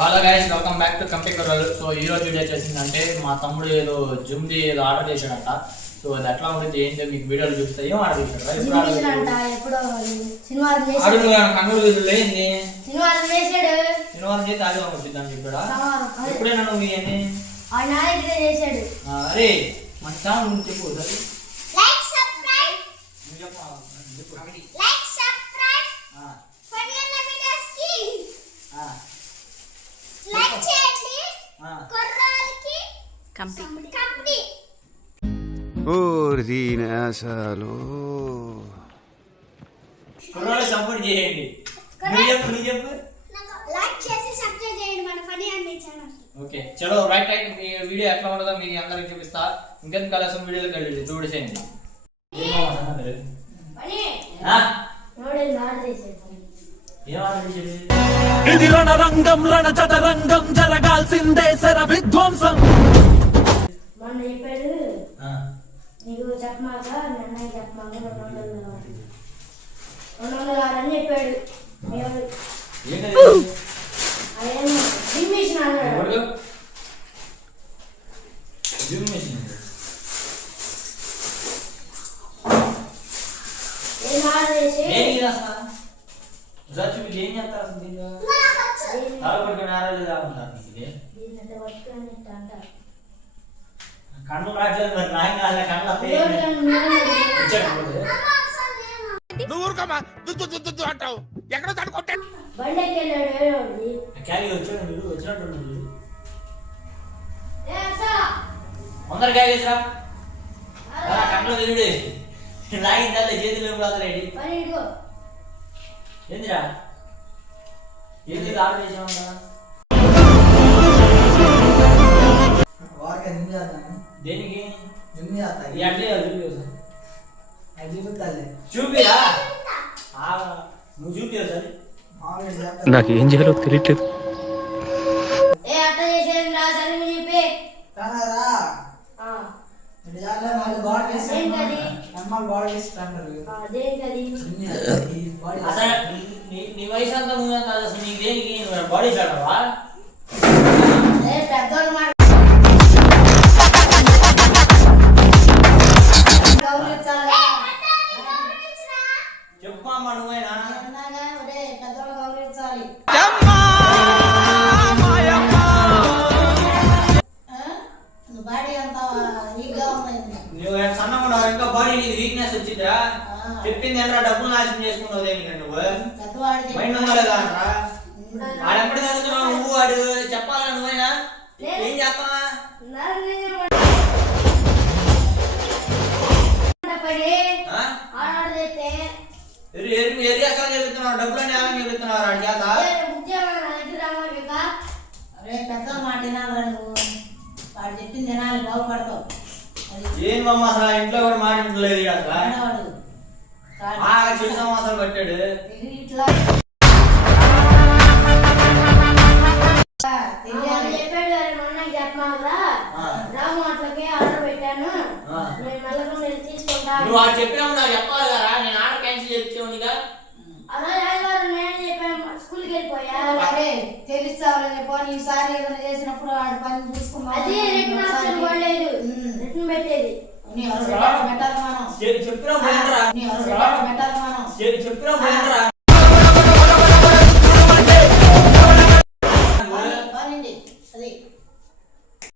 Hello guys, welcome back to company కుర్రోళ్ళు. So ఈ రోజు వీడియో చేసిందంటే మా తమ్ముడు ఏదో జిమ్ది ఏదో ఆర్డర్ చేశాడంట. సో అది ఎట్లా ఉంటుంది ఏంటో మీకు వీడియోలు చూస్తే ఏం ఆర్డర్ చేశాడు? శనివారం చేసి ఆదివారం వచ్చిందని చెప్పాడా? ఎప్పుడైనా నువ్వు ఇవన్నీ అరే మన ఛానల్ నువ్వు చెప్పు సరే. కుర్రోళ్ళు సపోర్ట్ చేయండి. ఓకే చలో రైట్. మీ వీడియో ఎట్లా ఉంటుందో మీకు అందరికి చూపిస్తా. ఇంకెందుకు కలసం వీడియోలోకి వెళ్ళి చూడేసేయండి. ఇది రణరంగం రణచదరంగం జరగాల్సిందే శర విధ్వంసం. మొన్న చెప్పాడు నీకు చెప్పమాక అన్నయ్య చెప్పమాక 200 అని చెప్పాడు. జిమ్ మిషన్ అన్నాడు. జిమ్ మిషన్ ఏం ఆర్డర్ చేసి ఏం చేస్తారు అసలు దీంట్లో? పట్టుకుని ఆరోజు ఉంటారు కళ్ళు రావట్లేదు మరి నాయన కళ్ళు అంటావు ఎక్కడ తడుకుంటాడు క్యారీ వచ్చాడు మీరు వచ్చినట్టు అందరు క్యారీ చేసిరా కళ్ళు తిరుగుడే లాగిందా చేతులు రెడీ ఏందిరా ఏంది ఆర్డర్ చేసాము కదా దేనికి చూపిరా నువ్వు చూపిరా సరే నాకు ఏం చేయాలో తెలియట్లేదు. నీ వయసు అంతా నువ్వే కాదు అసలు నీకు దేనికి నువ్వు బాడీ పెట్టవా? చెప్పమ్మా నువ్వేనా? నువ్వు సన్నగా ఇంకా బాడీ నీకు వీక్నెస్ వచ్చిందిరా. చెప్పింది ఏంట్రా డబ్బులు నాశనం చేసుకున్నావు దేనికి నువ్వు మైండ్ ఉందా లేదా అంటరా? ఆడెప్పుడు చదువుతున్నావు నువ్వు? వాడు చెప్పాలా నువ్వేనా? ఏం చెప్పాలా? ఎరియాసాలు చెబుతున్నావు డబ్బులని ఎలా చెబుతున్నావు వాడి చేత? పెద్దలు మాట వినాలి నువ్వు. వాడు చెప్పింది తినాలి బాగుపడతావు. ఏందమ్మా అసలు ఇంట్లో కూడా మాట్లాడలేదు అసలు. చెడు సమాసాలు పట్టాడు. చెప్పాడు మొన్నకి చెప్పమాకరా రాము అట్లకే ఆర్డర్ పెట్టాను నేను మెల్లగా తీసుకుంటా. నువ్వు వాడు చెప్పినప్పుడు నాకు చెప్పాలి కదా, నేను ఆర్డర్ క్యాన్సిల్ చేయించావునిగా. అలా ఆదివారం నేను చెప్పాను స్కూల్కి వెళ్ళిపోయా. అదే తెలుస్తావని చెప్పని ఈసారి ఏదైనా చేసినప్పుడు వాడు పని చూసుకున్నాం. అది రిటర్న్ ఆప్షన్ పడలేదు, రిటర్న్ పెట్టేది.